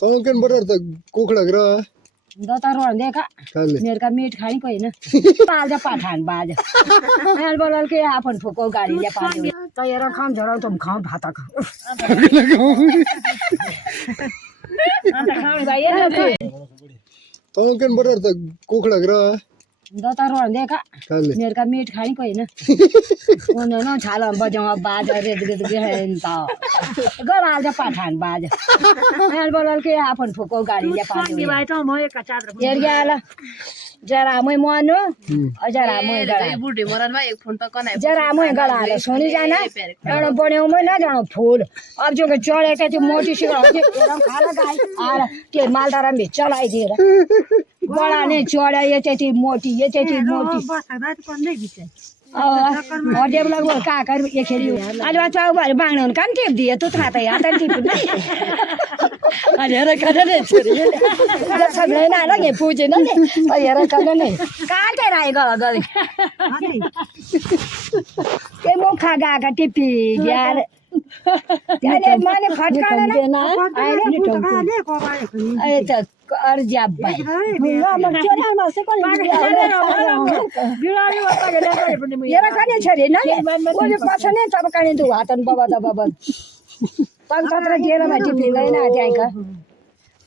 तो कन बरर त कोखडा ग्र दता रोड देखा काले मेरे का मीट खानी कोई ना पाल पाठान बाज यार बोलल के अपन फुको गाड़ी ले पाल तो यार खाम झराउ तुम खाओ भात खा अंत खाने गए तो कन बरर त कोखडा ग्र दता रोड देखा काले मेरे का मीट खानी कोई ना उन्होंने छाला बजावा बाज रे ता गराल पाठान बाज यार बोलल के अपन फुको गाड़ी ले पाल यार याला जरा मैं मानो जरा मैं गड़ा बुढ़ी मरन में एक फोन पर कौन है जरा मैं गड़ा ले सोनी जाना एड़ा बन्यो मैं ना जानो फूल अब जो के चढ़े के मोटी सी खाना गाय आ के मालदारा में चलाई दे बड़ा ने चढ़े ये चेती मोटी और जब लगभग का कर ये खेली आज बात बार बांगने उनका टिप दिए तो था यार टिप नहीं अरे रे कर रे सगळे ना लगे पूजे ना अरे कर नहीं काय ते राय ग ग के मुखा गा का टिपी यार त्याने माने फटकाळा ना अरे तो अर्जा बाई मग चोरा मासे कोण बिळाली होता गेला येरा काने छरे ना कोणी पासने तब काने तू हातन बाबा पंचात्र गेला ना टिपी गई ना त्या का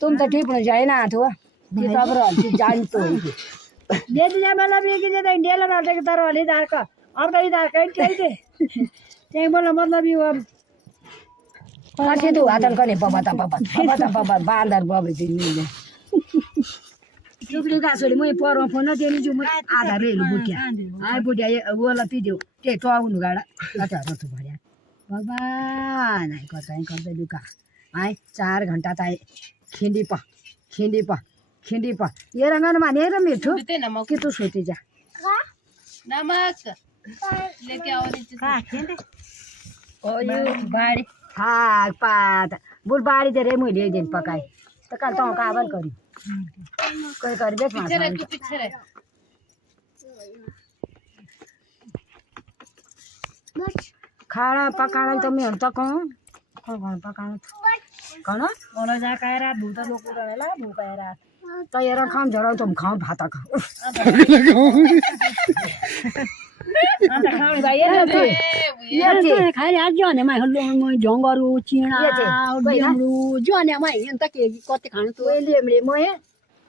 तुम तो टिप जाए ना तो की तब रह जानतो दे दिया मला भी की दे डेला ना के तार वाली दार का अब कहीं दार का के ते बोला मतलब ये पाछे तू हातन कने बाबा बांदर बाबा दिन चुकली गासोली मैं परवा फोन देनी जो मैं आधा रेल बुटिया आय बुटिया वला पिदियो ते तो आउनु गाडा कता रतो भड्या बाबा नाही करता दुका आय 4 घंटा ताई खिंडी पा ये रंगन माने र मिठू कि तू सोती जा नमक लेके आओ नीचे का खिंडी ओ यो बाडी हाक पात बुल बाडी दे रे मैले दिन पकाई त काल त काबल करी कोई कर बेच पीछे रे खाना पकाना तो मैं तो कौन पकाना कौन बोला जा कह रहा भूत लोग रहेला भूखा रहा तो यार खाम झराउ तुम खाओ भात खा अंत खान गए ये खाली आज जाने मैं जंगरू चिणा डेमरू जाने मैं एंत के कते खान तो लेमले मैं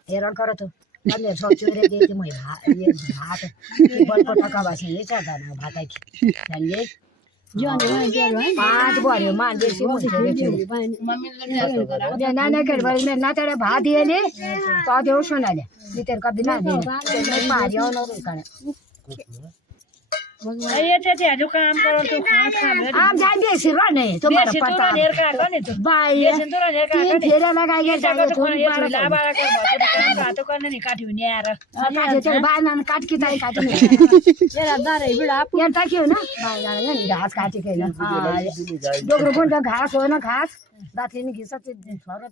हेरन कर तो अन्य सोचो रे दे मैं ये भात बल को टका बासी ये चाहता ना भात की जानिए जाने मैं जाने 5 बार मान दे सी मुझे मम्मी ने ना ना कर बार में ना तेरे भात दिए ने तो दे सुना ले ये तेरे का बिना दे मैं पा जाओ ना कर ये ते जो काम करो तो खा आम जान दे सिरा नहीं तुम्हारा पता नेर का कने तो भाई ये सिंदूर नेर का कने फेरा लगाइए जाके तो ये लाबा कर बात करने नहीं काटी ने यार अच्छा चल बाय ना काट की ताई काटी ये रद्दा रे बिड़ा यार ताकि हो ना बाय यार घास काटी के ना हां डोगरो कोन घास हो ना घास दाथी ने घिसा छोरा